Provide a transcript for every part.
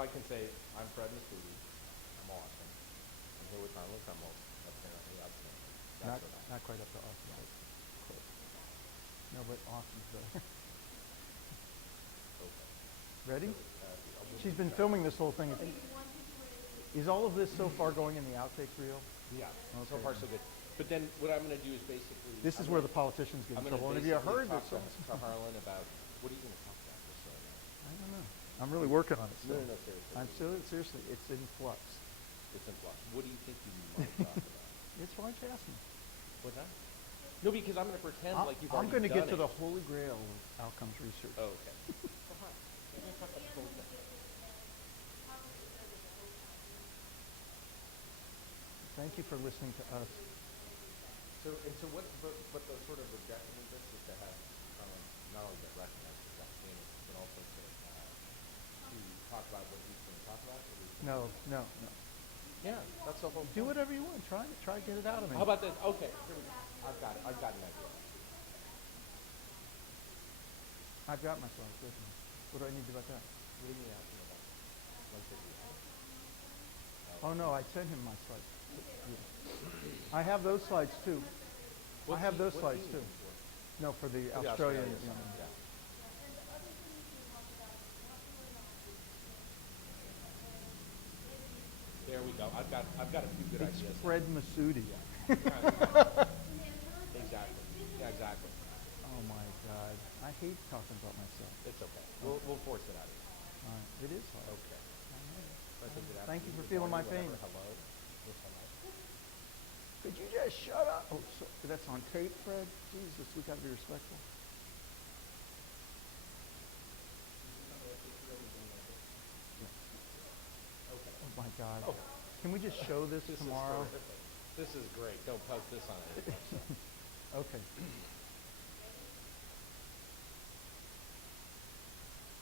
So I can say, I'm Fred Masuti. I'm awesome. I'm here with Harlan Krumholz. Apparently outstanding. Not, That's what I not quite up to awesome, but close. No, but awesome's better. okay. Ready? We'll She's keep been track. filming this whole thing. Is all of this so far going in the outtakes reel? Yeah. So Okay. far so good. But then what I'm going to do is basically. This is where the politicians get in I'm going to trouble. And have you basically heard talk this? to Harlan about what are you going to talk about this show now? I don't know. I'm really working on it still. No, seriously. I'm still, seriously, it's in flux. It's in flux. What do you think you might talk about? It's why you ask me. What's that? No, because I'm going to pretend like you've I'm already going to done get to it. the holy grail of outcomes research. Oh, okay. Come on. We're going to talk about the whole thing. Thank you for listening to us. So what the sort of objective of this is to have not only get recognized as outstanding, but also to talk about what he's going to talk about? Or No. yeah, that's the whole Do point. whatever you want. Try to get it out of me. How about this? Okay, here we go. I've got it. I've got an idea. I've got my slides with me. What do I need to do about that? What do you mean asking about? Like this you have? Oh, no, I sent him my slides. I have those slides, too. I have those slides, too. No, for the For the Australian. Australians, yeah. There we go. I've got a few good It's ideas. Fred Masuti. Yeah. Exactly. Yeah, exactly. Oh, my God. I hate talking about myself. It's okay. We'll force it out of you. All right. It is hard. Okay. Thank you for feeling my pain. Hello. Yes, hello. Could you just shut up? Oh, that's on tape, Fred? Jesus, we got to be respectful. Okay. Oh, my God. Oh. Can we just show this This tomorrow? is terrific. This is great. Don't post this on any website. Okay.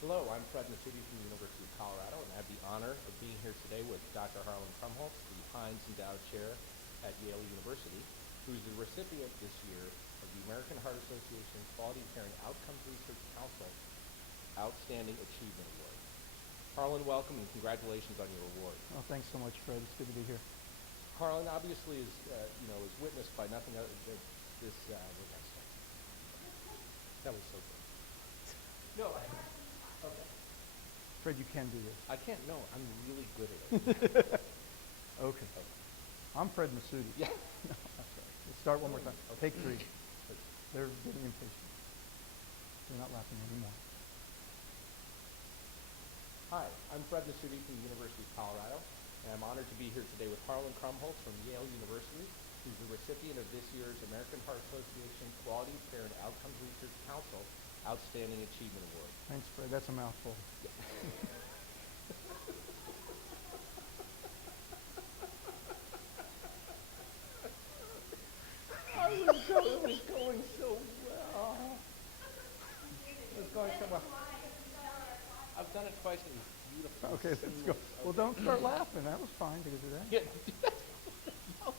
Hello, I'm Fred Masuti from the University of Colorado, and I have the honor of being here today with Dr. Harlan Krumholz, the Heinz Endowed Chair at Yale University, who is the recipient this year of the American Heart Association's Quality Care and Outcomes Research Council Outstanding Achievement Award. Harlan, welcome and congratulations on your award. Oh, thanks so much, Fred. It's good to be here. Harlan obviously is witnessed by nothing other than this. That was so good. No, okay. Fred, you can do this. I can't. No, I'm really good at it. Okay. I'm Fred Masuti. Yeah. No, that's right. Let's start one more time. Okay. Take 3. They're getting impatient. They're not laughing anymore. Hi, I'm Fred Masuti from the University of Colorado, and I'm honored to be here today with Harlan Krumholz from Yale University, who's the recipient of this year's American Heart Association Quality Care and Outcomes Research Council Outstanding Achievement Award. Thanks, Fred. That's a mouthful. It was going so well. It was going so well. I've done it twice and it was beautiful. Okay, let's go. Well, don't start laughing. That was fine to do that. Yeah, no,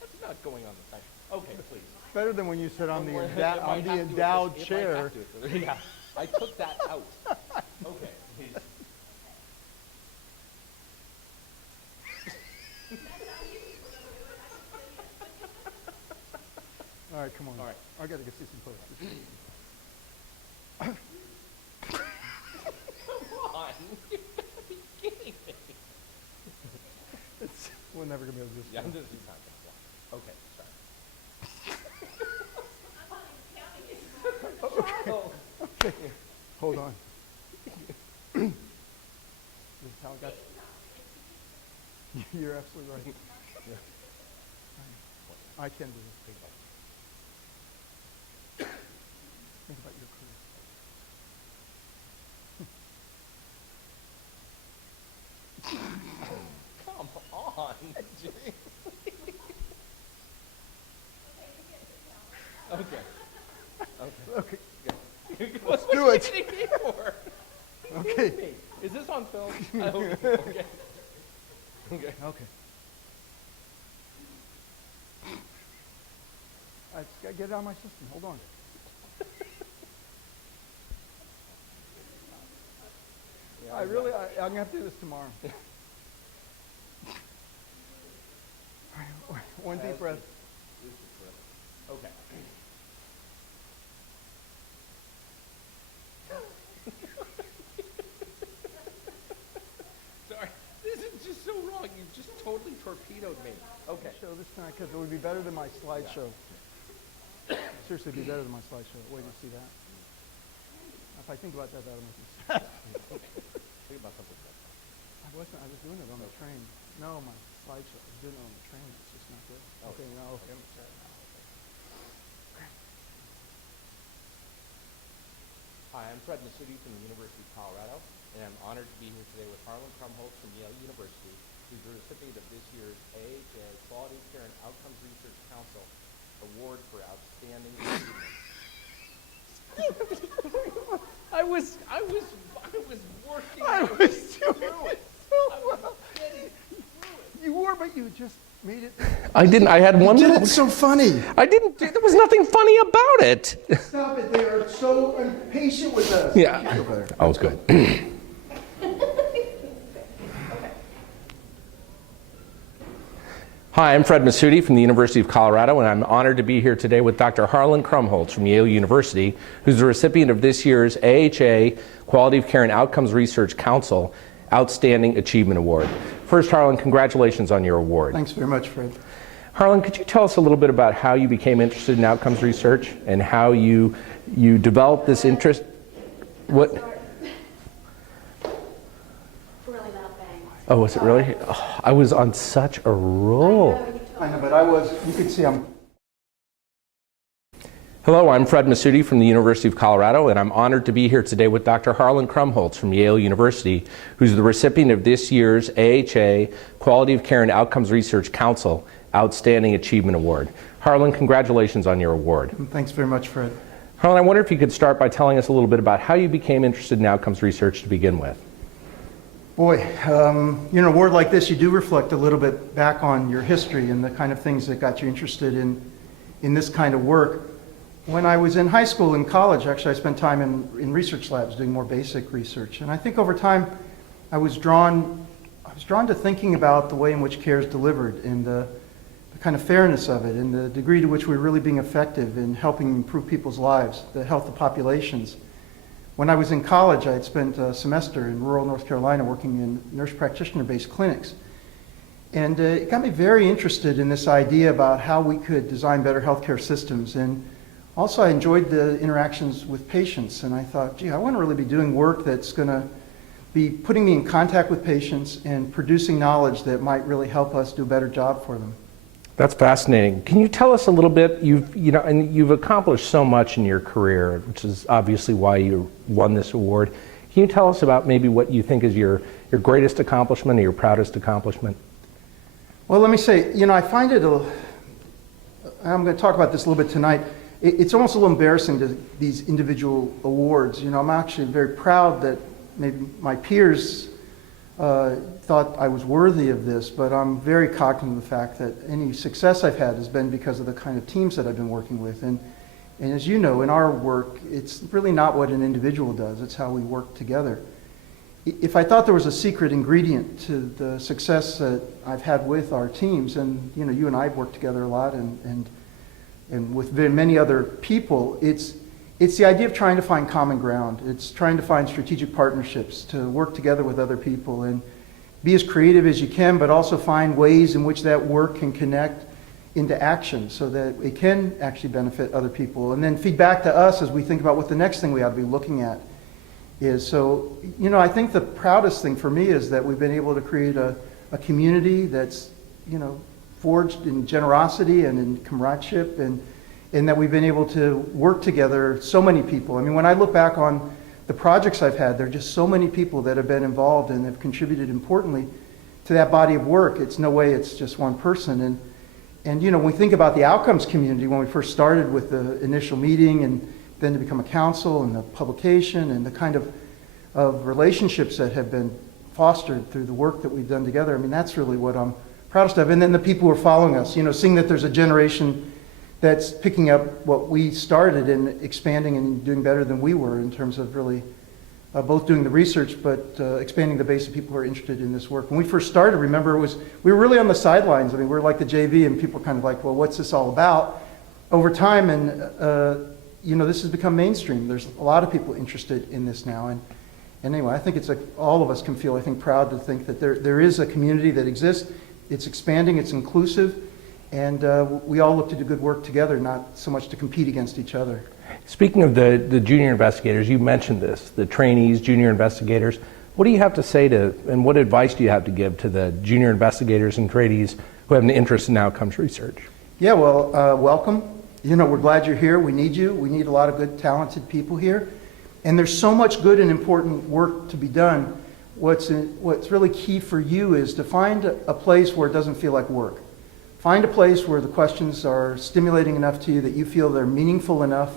that's not going on the time. Okay, please. Better than when you said I'm Don't the, worry, enda- it I'm might the have to do it endowed this- it might chair. have to do it. Yeah, I took that out. Okay, please. All right, come on. All right. I got to go see some posters. Come on, you gotta be kidding me. We're never going to be able to do this. Yeah, I'm just not gonna fly. Okay, sorry. Okay. Okay. Hold on. This is how it got. You're absolutely right. Yeah. I can do this. Think about your career. Come on, Jay. Okay. Okay. Let's do it. Okay. Is this on film? Okay. Okay. Okay. I just got to get it out of my system. Hold on. Yeah. I'm gonna have to do this tomorrow. One deep breath. This is terrific. Okay. Sorry, this is just so wrong. You just totally torpedoed me. Okay. Show this tonight because it would be better than my slideshow. Seriously, it'd be better than my slideshow. Wait, you see that? If I think about that, that'll make me sad. Think about something else. I was doing it on the train. No, my slideshow. I was doing it on the train. It's just not good. Okay, no, okay. I'm sad now. Hi, I'm Fred Masuti from the University of Colorado, and I'm honored to be here today with Harlan Krumholz from Yale University, who's the recipient of this year's AHA Quality Care and Outcomes Research Council Award for Outstanding Achievement. I was working. I was through it. I was getting through it. You were, but you just made it. I didn't. I had one. You did it so funny. I didn't. There was nothing funny about it. Stop it. They are so impatient with us. Yeah. That was good. Hi, I'm Fred Masuti from the University of Colorado, and I'm honored to be here today with Dr. Harlan Krumholz from Yale University, who's the recipient of this year's AHA Quality of Care and Outcomes Research Council Outstanding Achievement Award. First, Harlan, congratulations on your award. Thanks very much, Fred. Harlan, could you tell us a little bit about how you became interested in outcomes research and how you developed this interest? What? Really loud bang. Oh, was it really? Oh, I was on such a roll. I know, but you can see I'm. Hello, I'm Fred Masuti from the University of Colorado, and I'm honored to be here today with Dr. Harlan Krumholz from Yale University, who's the recipient of this year's AHA Quality of Care and Outcomes Research Council Outstanding Achievement Award. Harlan, congratulations on your award. Thanks very much, Fred. Harlan, I wonder if you could start by telling us a little bit about how you became interested in outcomes research to begin with. Boy, an award like this, you do reflect a little bit back on your history and the kind of things that got you interested in this kind of work. When I was in high school and college, actually, I spent time in research labs doing more basic research. And I think over time, I was drawn to thinking about the way in which care is delivered and the kind of fairness of it and the degree to which we're really being effective in helping improve people's lives, the health of populations. When I was in college, I had spent a semester in rural North Carolina working in nurse practitioner-based clinics. And it got me very interested in this idea about how we could design better healthcare systems. And also, I enjoyed the interactions with patients. And I thought, gee, I want to really be doing work that's going to be putting me in contact with patients and producing knowledge that might really help us do a better job for them. That's fascinating. Can you tell us a little bit? You've accomplished so much in your career, which is obviously why you won this award. Can you tell us about maybe what you think is your greatest accomplishment or your proudest accomplishment? Well, let me say, I find it I'm going to talk about this a little bit tonight. It's almost a little embarrassing to these individual awards. I'm actually very proud that maybe my peers thought I was worthy of this, but I'm very cognizant of the fact that any success I've had has been because of the kind of teams that I've been working with. And as you know, in our work, it's really not what an individual does, it's how we work together. If I thought there was a secret ingredient to the success that I've had with our teams, and you and I have worked together a lot and with many other people, it's the idea of trying to find common ground. It's trying to find strategic partnerships, to work together with other people and be as creative as you can, but also find ways in which that work can connect into action so that it can actually benefit other people. And then feed back to us as we think about what the next thing we ought to be looking at is. So, I think the proudest thing for me is that we've been able to create a community that's, forged in generosity and in comradeship and that we've been able to work together, so many people. I mean, when I look back on the projects I've had, there are just so many people that have been involved and have contributed importantly to that body of work. It's no way it's just one person. And when we think about the outcomes community, when we first started with the initial meeting and then to become a council and the publication and the kind of relationships that have been fostered through the work that we've done together, I mean, that's really what I'm proudest of. And then the people who are following us, seeing that there's a generation that's picking up what we started and expanding and doing better than we were in terms of really both doing the research, but expanding the base of people who are interested in this work. When we first started, remember, we were really on the sidelines. I mean, we were like the JV, and people were kind of like, well, what's this all about? Over time, and this has become mainstream. There's a lot of people interested in this now, and anyway, I think it's like all of us can feel, I think, proud to think that there is a community that exists. It's expanding, it's inclusive, and we all look to do good work together, not so much to compete against each other. Speaking of the junior investigators, you mentioned this, the trainees, junior investigators. What do you have to say to, and what advice do you have to give to the junior investigators and trainees who have an interest in outcomes research? Yeah, well, welcome. We're glad you're here. We need you. We need a lot of good, talented people here. And there's so much good and important work to be done. What's really key for you is to find a place where it doesn't feel like work. Find a place where the questions are stimulating enough to you that you feel they're meaningful enough.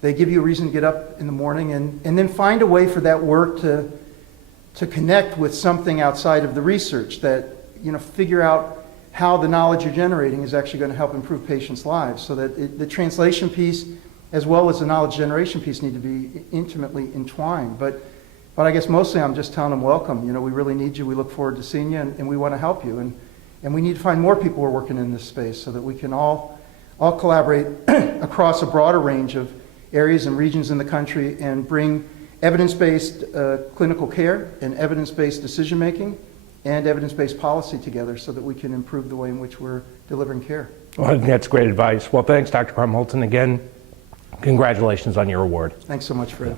They give you a reason to get up in the morning, and then find a way for that work to connect with something outside of the research, that, figure out how the knowledge you're generating is actually going to help improve patients' lives, so that the translation piece as well as the knowledge generation piece need to be intimately entwined. But I guess mostly I'm just telling them welcome. We really need you. We look forward to seeing you, and we want to help you. And we need to find more people who are working in this space so that we can all collaborate across a broader range of areas and regions in the country and bring evidence-based clinical care and evidence-based decision-making and evidence-based policy together so that we can improve the way in which we're delivering care. Well, I think that's great advice. Well, thanks, Dr. Krumholz, and again, congratulations on your award. Thanks so much, Fred.